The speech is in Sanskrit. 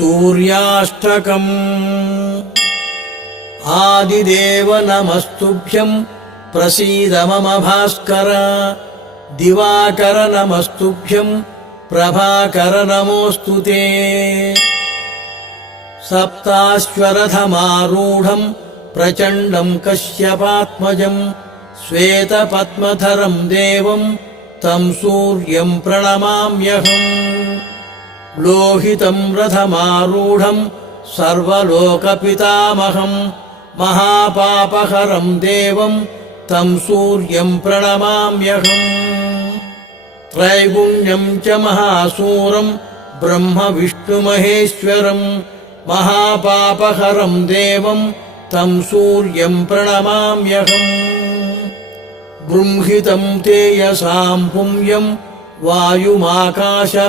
सूर्याष्टकम्। आदिदेव नमस्तुभ्यं प्रसीद मम भास्कर। दिवाकर नमस्तुभ्यं प्रभाकर नमोऽस्तु ते। सप्ताश्वरथमारूढं प्रचण्डं कश्यपात्मजं श्वेतपद्मधरं देवं तं सूर्यं प्रणमाम्यहम्। लोहितं रथमारूढं सर्वलोकपितामहं महापापहरं देवं तं सूर्यं प्रणमाम्यहम्। त्रैगुण्यं च महासूरं ब्रह्म विष्णुमहेश्वरं महापापहरं देवं तं सूर्यं प्रणमाम्यहम्। बृंहितं तेजसां पुंयं वायुमाकाशम्